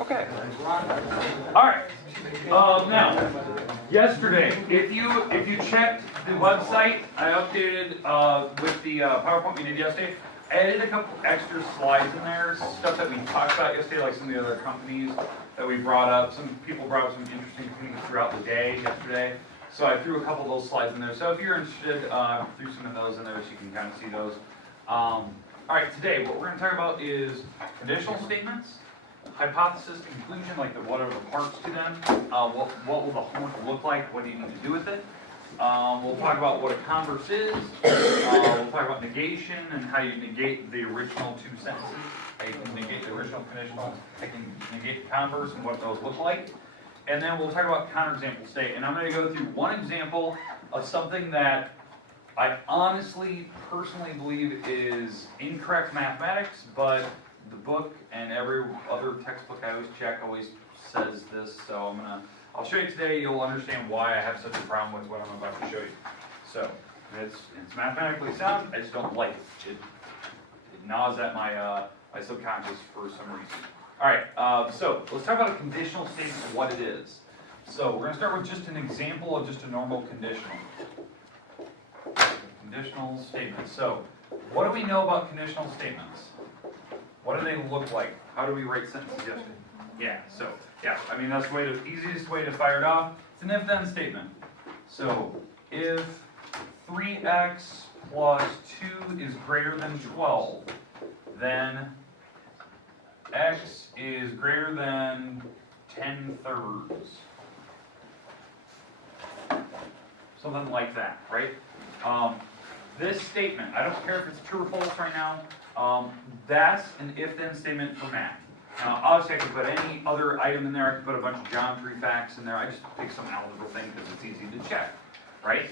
Okay. All right. Now, yesterday, if you checked the website, I updated with the PowerPoint we did yesterday. I added a couple extra slides in there, stuff that we talked about yesterday, like some of the other companies that we brought up. Some people brought up some interesting things throughout the day yesterday. So I threw a couple of those slides in there. So if you're interested, threw some of those in there so you can kind of see those. All right, today what we're going to talk about is conditional statements, hypothesis, conclusion, like what are the parts to them, what will the homework look like, what do you need to do with it. We'll talk about what a converse is, we'll talk about negation and how you negate the original two sentences, how you can negate the original conditional, how you can negate the converse and what those look like. And then we'll talk about counterexample state. And I'm going to go through one example of something that I honestly, personally believe is incorrect mathematics, but the book and every other textbook I always check always says this, so I'll show you today. You'll understand why I have such a problem with what I'm about to show you. So it's mathematically sound. I just don't like it. It gnaws at my my subconscious for some reason. All right. So let's talk about a conditional statement and what it is. So we're going to start with just an example of just a normal conditional. Conditional statements. So what do we know about conditional statements? What do they look like? How do we write sentences yesterday? Yeah, so, yeah, I mean, that's the easiest way to fire it off. It's an if-then statement. So, if 3x plus 2 is greater than 12, then x is greater than 10/3. Something like that, right? This statement, I don't care if it's true or false right now, that's an if-then statement for math. Now, obviously I could put any other item in there, I could put a bunch of geometry facts in there, I just pick some algebra thing because it's easy to check, right?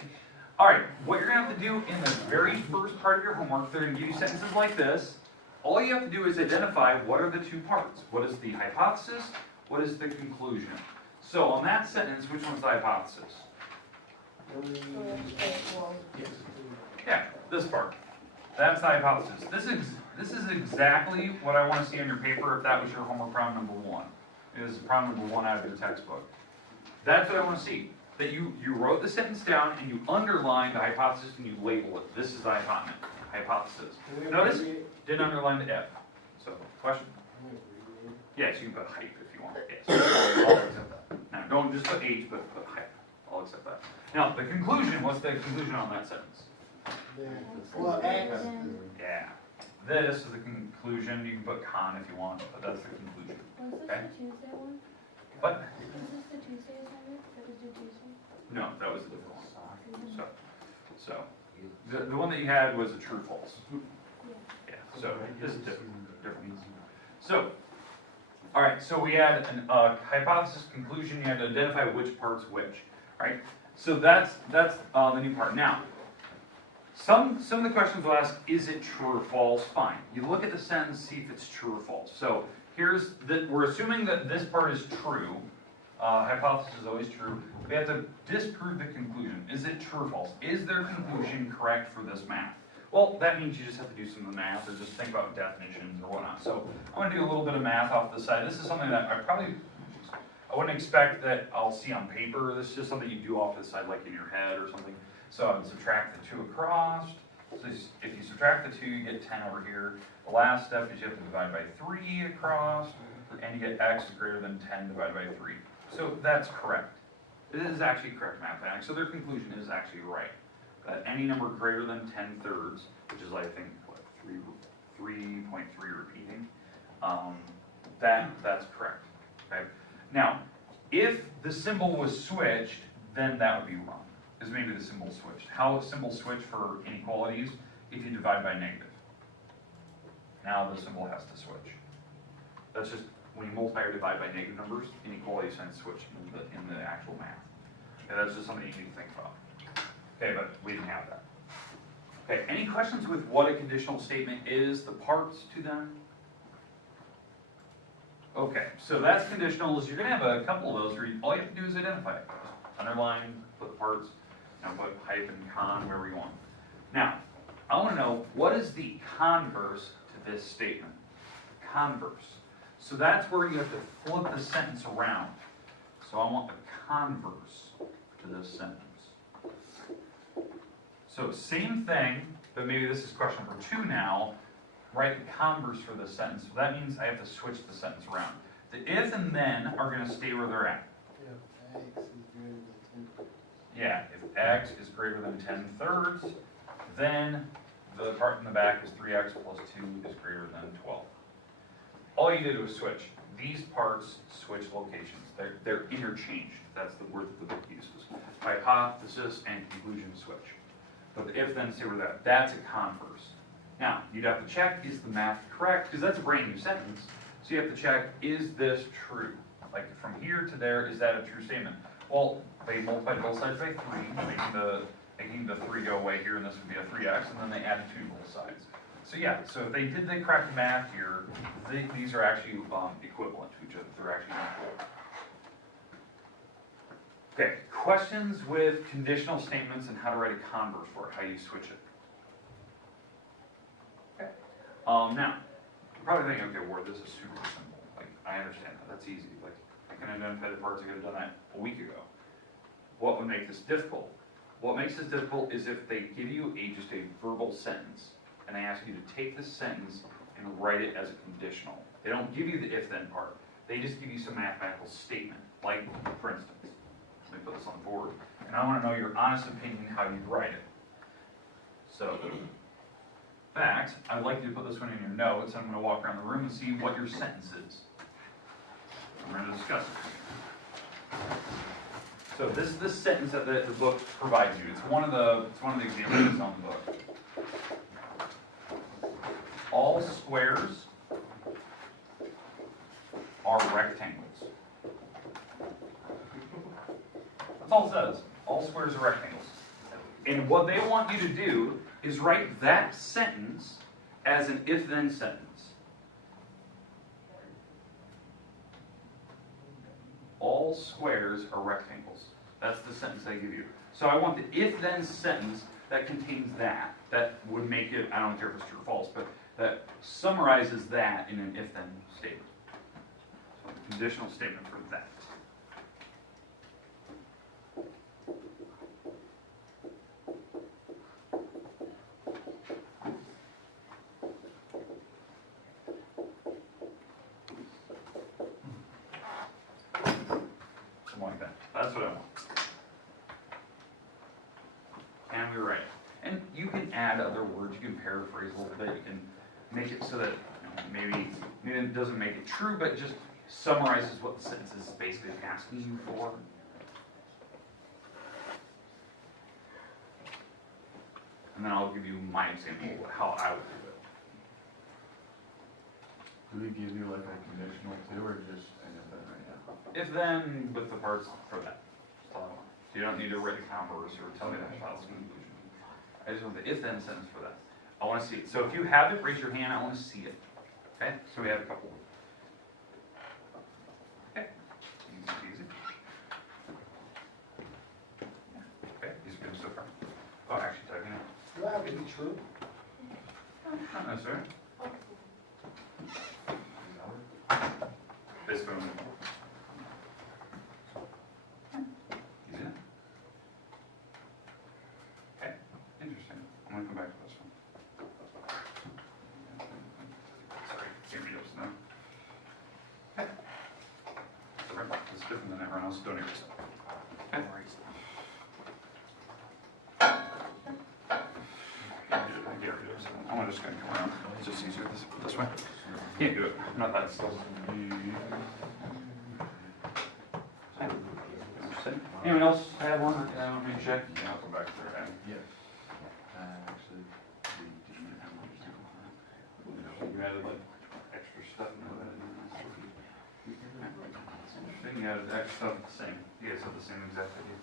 Alright, what you're going to have to do in the very first part of your homework, they're going to give you sentences like this. All you have to do is identify what are the two parts. What is the hypothesis? What is the conclusion? So on that sentence, which one's the hypothesis? Yeah, this part. That's the hypothesis. This is exactly what I want to see on your paper if that was your homework problem number 1. It is problem number 1 out of your textbook. That's what I want to see. That you wrote the sentence down and you underlined the hypothesis and you label it. This is the hypothesis. Notice, didn't underline the F. So, question? Yes, you can put hype if you want. Yes, I'll accept that. Now, don't just put H, but put hype. I'll accept that. Now, the conclusion, what's the conclusion on that sentence? Well, X. Yeah. This is the conclusion. You can put con if you want, but that's the conclusion. Was this Okay? the Tuesday one? What? Was this the Tuesday assignment? That was due Tuesday? No, that was a different one. So the one that you had was a true false. Yeah. So this is different. So, all right. So we had a hypothesis, conclusion. You had to identify which part's which, right? So that's the new part. Now, some of the questions will ask, is it true or false? Fine. You look at the sentence, see if it's true or false. So we're assuming that this part is true. Hypothesis is always true. We have to disprove the conclusion. Is it true or false? Is their conclusion correct for this math? Well, that means you just have to do some of the math or just think about definitions or whatnot. So I'm going to do a little bit of math off the side. This is something that I wouldn't expect that I'll see on paper. This is just something you do off to the side, like in your head or something. So I would subtract the 2 across. So if you subtract the 2, you get 10 over here. The last step is you have to divide by 3 across, and you get x is greater than 10 divided by 3. So that's correct. It is actually correct mathematics. So their conclusion is actually right. That any number greater than 10/3, which is I think what 3.3 repeating, that's correct. Okay. Now, if the symbol was switched, then that would be wrong. Because maybe the symbol switched. How a symbol switch for inequalities? If you divide by negative. Now the symbol has to switch. That's just when you multiply or divide by negative numbers, inequalities tend to switch in the actual math. Okay, that's just something you need to think about. Okay, but we didn't have that. Okay, any questions with what a conditional statement is, the parts to them? Okay, so that's conditionals. You're going to have a couple of those where all you have to do is identify it. Underline, put the parts, put hyphen, con, wherever you want. Now, I want to know, what is the converse to this statement? Converse. So that's where you have to flip the sentence around. So I want the converse to this sentence. So same thing, but maybe this is question number 2 now. Write the converse for this sentence. So that means I have to switch the sentence around. The if and then are going to stay where they're at. If X is greater than 10. Yeah, if x is greater than 10 thirds, then the part in the back is 3x plus 2 is greater than 12. All you did was switch. These parts switch locations. They're interchanged. That's the word that the book uses. Hypothesis and conclusion switch. But the if then stay where that. That's a converse. Now, you'd have to check, is the math correct? Because that's a brand new sentence. So you have to check, is this true? Like from here to there, is that a true statement? Well, they multiplied both sides by 3, making the 3 go away here, and this would be a 3x, and then they added 2 to both sides. So yeah, so if they did the correct math here, these are actually equivalent to each other. They're actually equal. Okay, questions with conditional statements and how to write a converse for it, how you switch it. Okay. Now, you're probably thinking, okay, Ward, this is super simple. Like, I understand that. That's easy. Like, I can identify the parts. I could have done that a week ago. What would make this difficult? What makes this difficult is if they give you just a verbal sentence, and they ask you to take this sentence and write it as a conditional. They don't give you the if-then part. They just give you some mathematical statement. Like, for instance, let me put this on the board, and I want to know your honest opinion how you'd write it. So, in fact, I'd like you to put this one in your notes. I'm going to walk around the room and see what your sentence is. We're going to discuss it. So this is the sentence that the book provides you. It's one of the examples on the book. All squares are rectangles. That's all it says. All squares are rectangles. And what they want you to do is write that sentence as an if-then sentence. All squares are rectangles. That's the sentence they give you. So I want the if-then sentence that contains that. That would make it, I don't care if it's true or false, but that summarizes that in an if-then statement. So a conditional statement for that. Something like that. That's what I want. And we write it. And you can add other words, you can paraphrase a little bit, you can make it so that maybe it doesn't make it true, but just summarizes what the sentence is basically asking you for. And then I'll give you my example of how I would do it. Do we give you like a conditional too, or just an if then right now? If then with the parts for that. That's all I want. So you don't need to write a converse or tell me that child's conclusion. I just want the if then sentence for that. I want to see it. So if you have it, raise your hand. I want to see it. Okay? So we have a couple. Okay. Easy peasy. Okay, these are good so far. Oh, actually typing it. Do I have to be true? Not necessarily. This one. Easy enough. Okay, interesting. I'm gonna come back to this one. Sorry, can't read those now. Okay. It's different than everyone else. Don't erase it. Okay. I'm just going to come around. It's just easier this way. Can't do it. I'm not that skilled. Anyone else have one? Want me to check? Yeah, I'll come back to that. Yes. Actually, You added like extra stuff in that. Interesting. You added extra stuff the same. You guys have the same exact idea.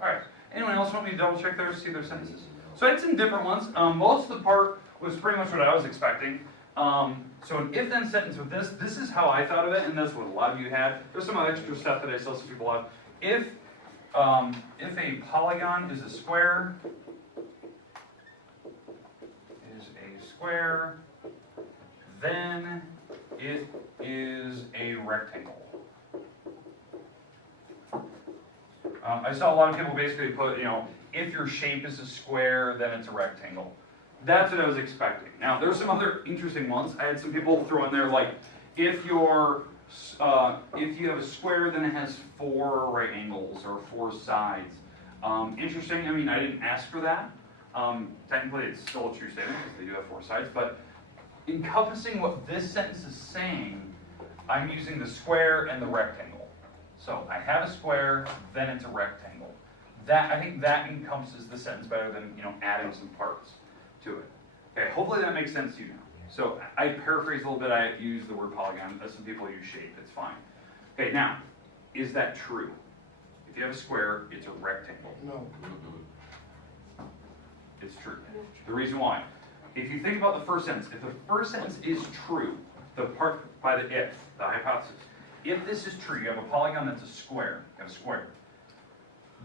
Alright, anyone else want me to double check theirs, see their sentences? So I had some different ones. Most of the part was pretty much what I was expecting. So an if-then sentence with this is how I thought of it, and that's what a lot of you had. There's some extra stuff that I saw some people have. If a polygon is a square, then it is a rectangle. I saw a lot of people basically put, if your shape is a square, then it's a rectangle. That's what I was expecting. Now, there's some other interesting ones. I had some people throw in there like, if you have a square, then it has 4 right angles or 4 sides. Interesting. I mean, I didn't ask for that. Technically, it's still a true statement because they do have 4 sides. But encompassing what this sentence is saying, I'm using the square and the rectangle. So I have a square, then it's a rectangle. I think that encompasses the sentence better than adding some parts to it. Okay, hopefully that makes sense to you now. So I paraphrase a little bit. I use the word polygon. Some people use shape. It's fine. Okay, now, is that true? If you have a square, it's a rectangle. No. It's true. The reason why. If you think about the first sentence, if the first sentence is true, the part by the if, the hypothesis, if this is true, you have a polygon that's a square. You have a square.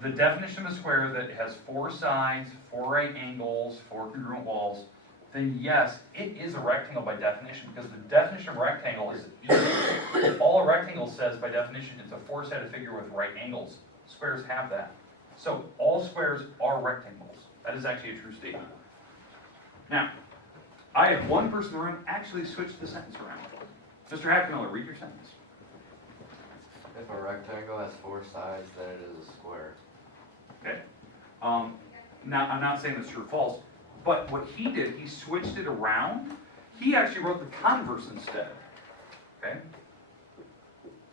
The definition of a square that has 4 sides, 4 right angles, 4 congruent walls, then yes, it is a rectangle by definition, because the definition of rectangle is easy. All a rectangle says by definition is a 4-sided figure with right angles. Squares have that. So all squares are rectangles. That is actually a true statement. Now, I had one person in the room actually switch the sentence around. Mr. Hackmiller, read your sentence. If a rectangle has 4 sides, then it is a square. Okay. Now, I'm not saying that's true or false, but what he did, he switched it around. He actually wrote the converse instead. Okay?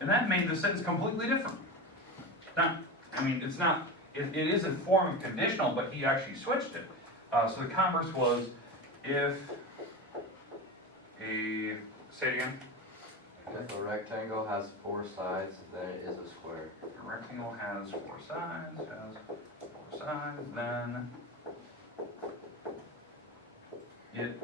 And that made the sentence completely different. It is a form of conditional, but he actually switched it. So the converse was, if a, say it again. If a rectangle has 4 sides, then it is a square. If a rectangle has 4 sides, then it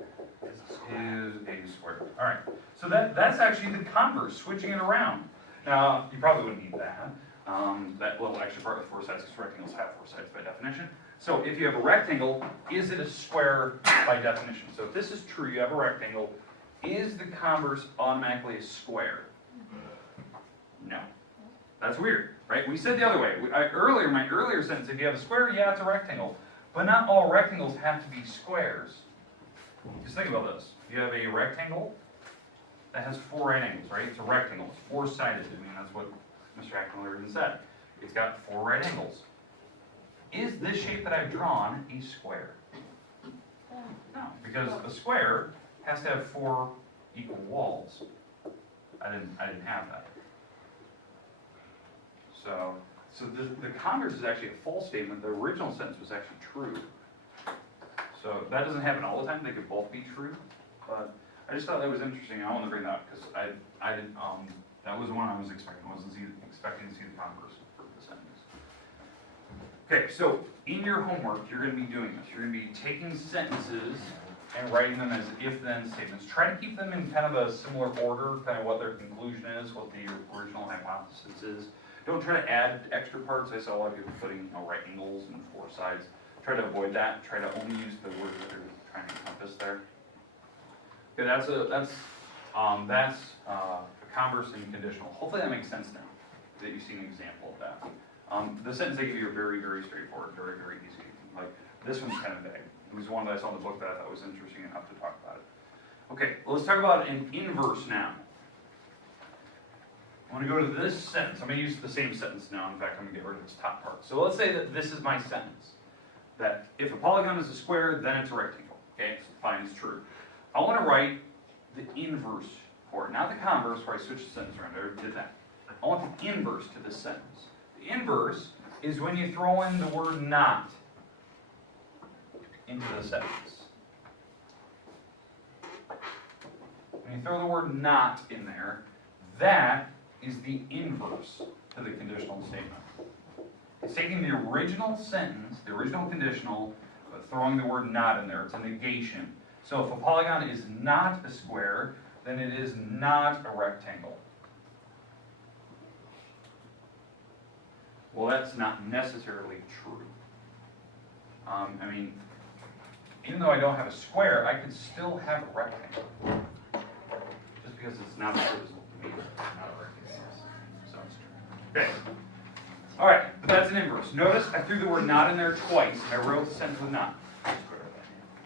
is a square. All right. So that's actually the converse, switching it around. Now, you probably wouldn't need that. That little extra part with 4 sides, because rectangles have 4 sides by definition. So if you have a rectangle, is it a square by definition? So if this is true, you have a rectangle, is the converse automatically a square? No. That's weird, right? We said the other way. My earlier sentence, if you have a square, yeah, it's a rectangle. But not all rectangles have to be squares. Just think about this. You have a rectangle that has 4 right angles, right? It's a rectangle. It's 4-sided. I mean, that's what Mr. Hackmiller even said. It's got 4 right angles. Is this shape that I've drawn a square? No, because a square has to have 4 equal walls. I didn't have that. So the converse is actually a false statement. The original sentence was actually true. So that doesn't happen all the time. They could both be true. But I just thought that was interesting. I want to bring that up because I didn't. That was one I was expecting. I wasn't expecting to see the converse for the sentence. Okay, so in your homework, you're going to be doing this. You're going to be taking sentences and writing them as if-then statements. Try to keep them in kind of a similar order, kind of what their conclusion is, what the original hypothesis is. Don't try to add extra parts. I saw a lot of people putting right angles and 4 sides. Try to avoid that. Try to only use the words that they're trying to encompass there. Okay, that's converse and conditional. Hopefully that makes sense now that you see an example of that. The sentence I give you are very, very straightforward, very, very easy. Like this one's kind of vague. It was one that I saw in the book that I thought was interesting enough to talk about it. Okay, well, let's talk about an inverse now. I want to go to this sentence. I'm going to use the same sentence now. In fact, I'm going to get rid of this top part. So let's say that this is my sentence. That if a polygon is a square, then it's a rectangle. Okay, so fine, it's true. I want to write the inverse for it, not the converse where I switched the sentence around. I already did that. I want the inverse to this sentence. The inverse is when you throw in the word not into the sentence. When you throw the word not in there, that is the inverse to the conditional statement. It's taking the original sentence, the original conditional, but throwing the word not in there. It's a negation. So if a polygon is not a square, then it is not a rectangle. Well, that's not necessarily true. I mean, even though I don't have a square, I could still have a rectangle. Just because it's not divisible to me, it's not a rectangle. So it's true. Okay. All right, but that's an inverse. Notice I threw the word not in there twice. I wrote the sentence with not.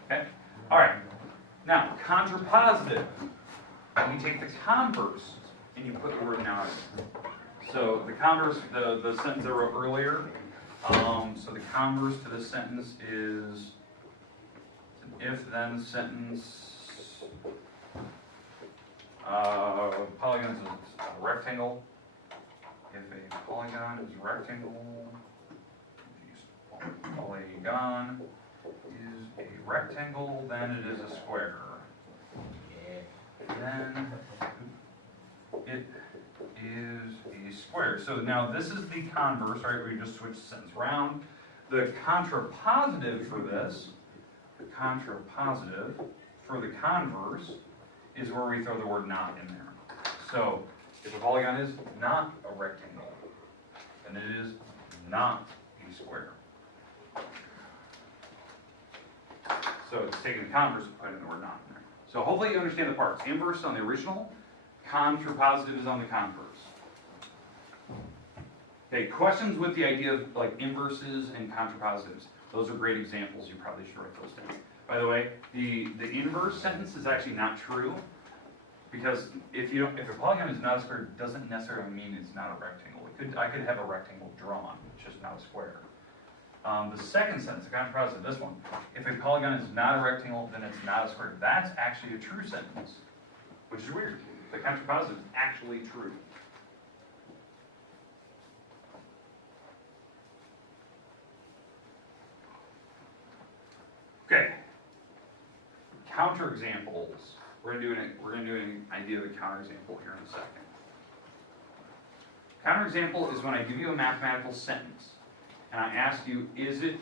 Okay? All right. Now, contrapositive. You take the converse and you put the word not in. So the converse, the sentence I wrote earlier, so the converse to this sentence is an if-then sentence. Polygon is a rectangle. If a polygon is a rectangle, polygon is a rectangle, then it is a square. Then it is a square. So now this is the converse, right? We just switched the sentence around. The contrapositive for this, the contrapositive for the converse is where we throw the word not in there. So if a polygon is not a rectangle, then it is not a square. So it's taking the converse and putting the word not in there. So hopefully you understand the parts. Inverse on the original, contrapositive is on the converse. Okay, questions with the idea of like inverses and contrapositives. Those are great examples. You probably should write those down. By the way, the inverse sentence is actually not true, because if a polygon is not a square, it doesn't necessarily mean it's not a rectangle. I could have a rectangle drawn, it's just not a square. The second sentence, the contrapositive, this one, if a polygon is not a rectangle, then it's not a square. That's actually a true sentence, which is weird. The contrapositive is actually true. Okay. Counterexamples. We're gonna do an idea of a counterexample here in a second. Counterexample is when I give you a mathematical sentence and I ask you, is it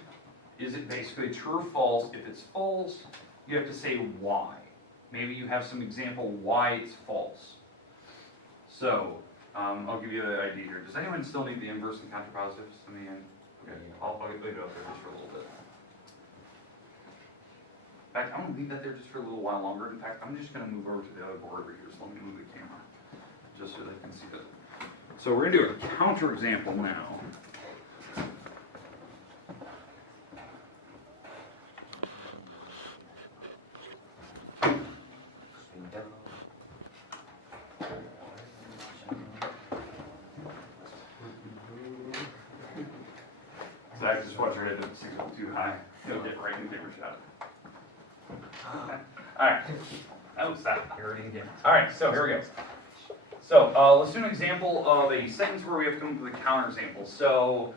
basically true or false? If it's false, you have to say why. Maybe you have some example why it's false. So, I'll give you the idea here. Does anyone still need the inverse and contrapositives? Okay, I'll leave it up there just for a little bit. In fact, I'm going to leave that there just for a little while longer. In fact, I'm just going to move over to the other board over here. So let me move the camera just so they can see that. So we're going to do a counterexample now. Zach, just watch your head if it's too high. You'll get right in the camera shot. Alright. Oh, stop. You're already again. Alright, so here we go. So let's do an example of a sentence where we have to come up with a counterexample. So,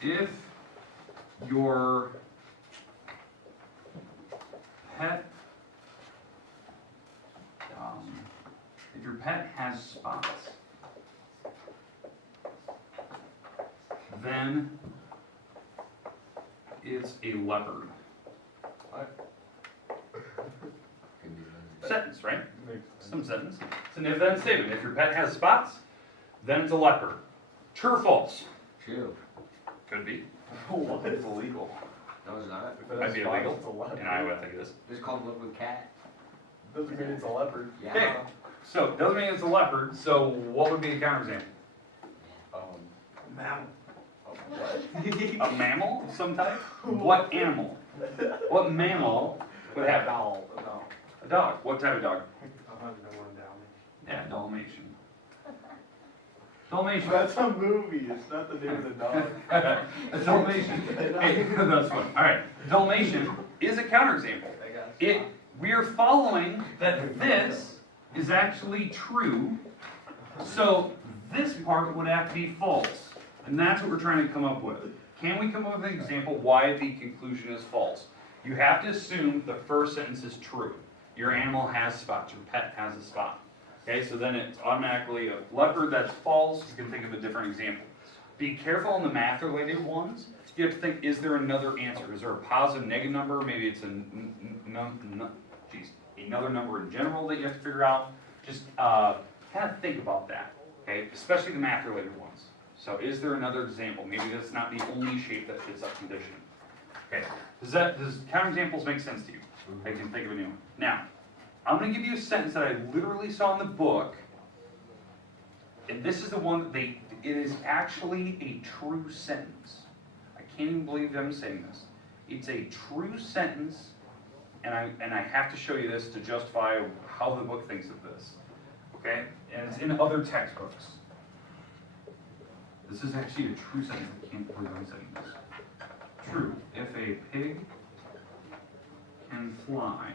if your pet has spots, then it's a leopard. What? Sentence, right? Some sentence. It's an if-then statement. If your pet has spots, then it's a leopard. True or false? True. Could be. What? It's illegal. No, it's not. Might be illegal. In Iowa, I think it is. It's called liquid cat. Doesn't mean it's a leopard. Yeah. Okay. So, doesn't mean it's a leopard, so what would be a counterexample? Mammal. A mammal of some type? What animal? What mammal would have No. a dog? What type of dog? I don't know one down. Yeah, Dalmatian. Dalmatian. That's a movie. It's not the name of the dog. A Dalmatian. Hey, that's fun. All right. Dalmatian is a counterexample. We are following that this is actually true, so this part would have to be false. And that's what we're trying to come up with. Can we come up with an example why the conclusion is false? You have to assume the first sentence is true. Your animal has spots. Your pet has a spot. Okay, so then it's automatically a leopard. That's false. You can think of a different example. Be careful on the math related ones. You have to think, is there another answer? Is there a positive, negative number? Maybe it's another number in general that you have to figure out. Just kind of think about that, okay? Especially the math related ones. So is there another example? Maybe that's not the only shape that fits that condition. Okay, does counterexamples make sense to you? I can think of a new one. Now, I'm going to give you a sentence that I literally saw in the book, and this is the one that it is actually a true sentence. I can't even believe I'm saying this. It's a true sentence, and I have to show you this to justify how the book thinks of this. Okay, and it's in other textbooks. This is actually a true sentence. I can't believe I'm saying this. True. If a pig can fly,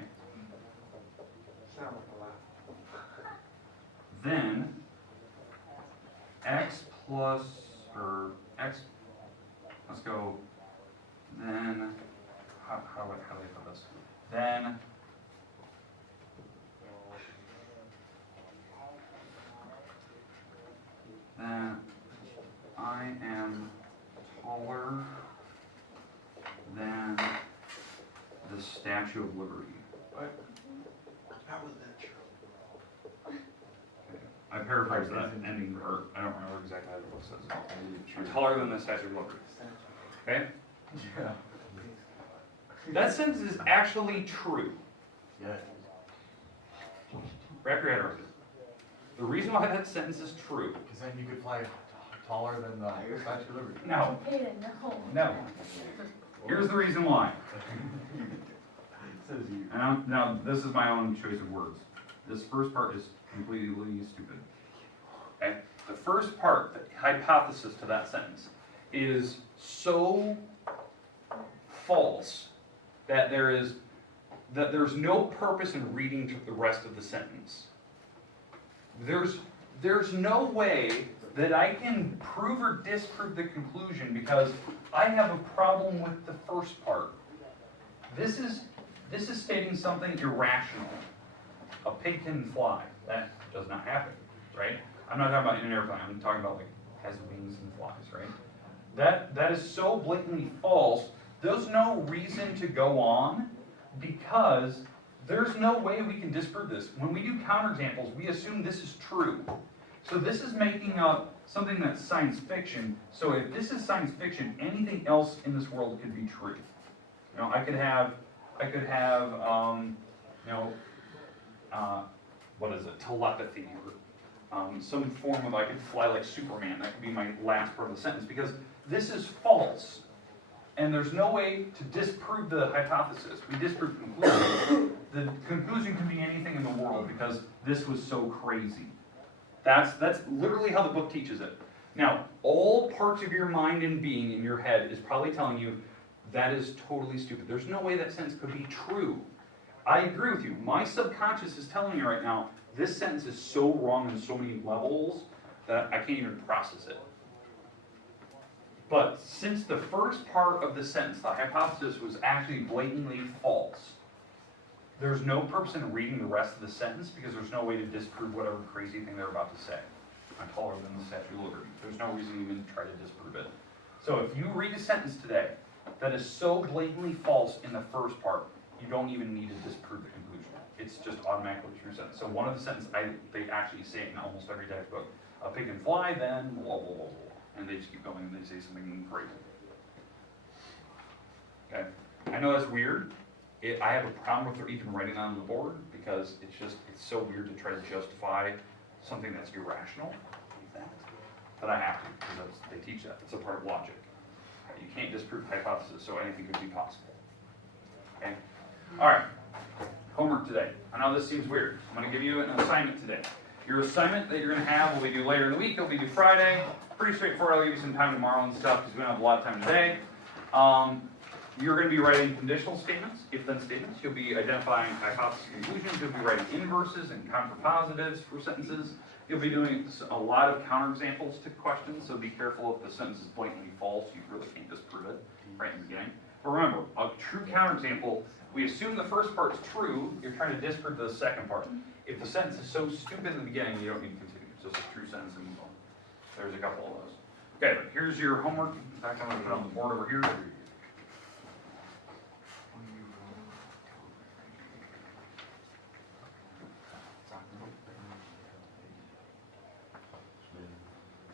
then x plus, or x, let's go, then, how do I put this? Then, I am taller than the Statue of Liberty. What? How was that true? I paraphrased that ending part. I don't remember exactly how the book says it. I'm taller than the Statue of Liberty. Okay? Yeah. That sentence is actually true. Yeah. Wrap your head around it. The reason why that sentence is true. Because then you could fly taller than the Statue of Liberty. No. Hayden, no. No. Here's the reason why. Says you. And now, this is my own choice of words. This first part is completely stupid. Okay? The first part, the hypothesis to that sentence, is so false that there's no purpose in reading to the rest of the sentence. There's no way that I can prove or disprove the conclusion because I have a problem with the first part. This is stating something irrational. A pig can fly. That does not happen, right? I'm not talking about in an airplane. I'm talking about like has wings and flies, right? That is so blatantly false. There's no reason to go on because there's no way we can disprove this. When we do counterexamples, we assume this is true. So this is making up something that's science fiction. So if this is science fiction, anything else in this world could be true. You know, I could have, what is it, telepathy, or some form of, I could fly like Superman. That could be my last part of the sentence, because this is false. And there's no way to disprove the hypothesis. We disprove the conclusion. The conclusion can be anything in the world, because this was so crazy. That's literally how the book teaches it. Now, all parts of your mind and being in your head is probably telling you that is totally stupid. There's no way that sentence could be true. I agree with you. My subconscious is telling me right now, this sentence is so wrong on so many levels that I can't even process it. But since the first part of the sentence, the hypothesis, was actually blatantly false, there's no purpose in reading the rest of the sentence because there's no way to disprove whatever crazy thing they're about to say. I'm taller than the Statue of Liberty. There's no reason to even try to disprove it. So if you read a sentence today that is so blatantly false in the first part, you don't even need to disprove the conclusion. It's just automatically a true sentence. So one of the sentences, they actually say it in almost every textbook. A pig can fly, then blah, blah, blah, blah. And they just keep going and they say something crazy. Okay? I know that's weird. I have a problem with even writing that on the board because it's so weird to try to justify something that's irrational like that. But I have to, because they teach that. It's a part of logic. You can't disprove hypothesis, so anything could be possible. Okay? All right. Homework today. I know this seems weird. I'm going to give you an assignment today. Your assignment that you're going to have will be due later in the week. It'll be due Friday. Pretty straightforward. I'll give you some time tomorrow and stuff because we don't have a lot of time today. You're going to be writing conditional statements, if-then statements. You'll be identifying hypothesis conclusions. You'll be writing inverses and contrapositives for sentences. You'll be doing a lot of counterexamples to questions, so be careful if the sentence is blatantly false. You really can't disprove it right in the beginning. But remember, a true counterexample, we assume the first part's true. You're trying to disprove the second part. If the sentence is so stupid in the beginning, you don't need to continue. It's just a true sentence and move on. There's a couple of those. Okay, but here's your homework. In fact, I'm gonna put it on the board over here.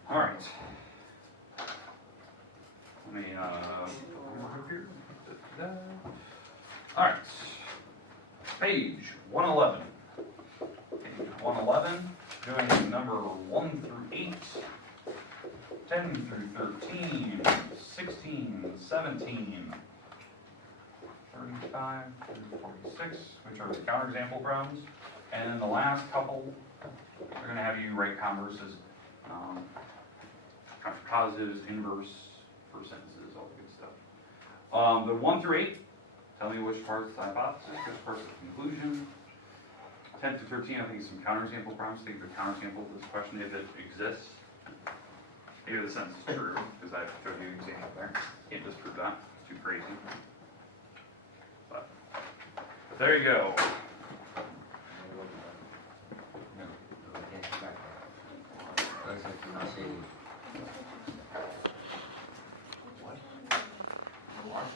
All right. Let me, homework up here. All right. Page 111. Page 111, doing number 1 through 8, 10 through 13, 16, 17, 35 through 46, which are the counterexample problems. And then the last couple, they're going to have you write converses, contrapositives, inverse, first sentences, all the good stuff. The 1 through 8, tell me which part's the hypothesis, which part's the conclusion. 10 to 13, I think is some counterexample problems. Think of the counterexample of this question if it exists. Maybe the sentence is true, because I threw the example there. Can't disprove that. It's too crazy. But there you go. Looks like you're not saving. What?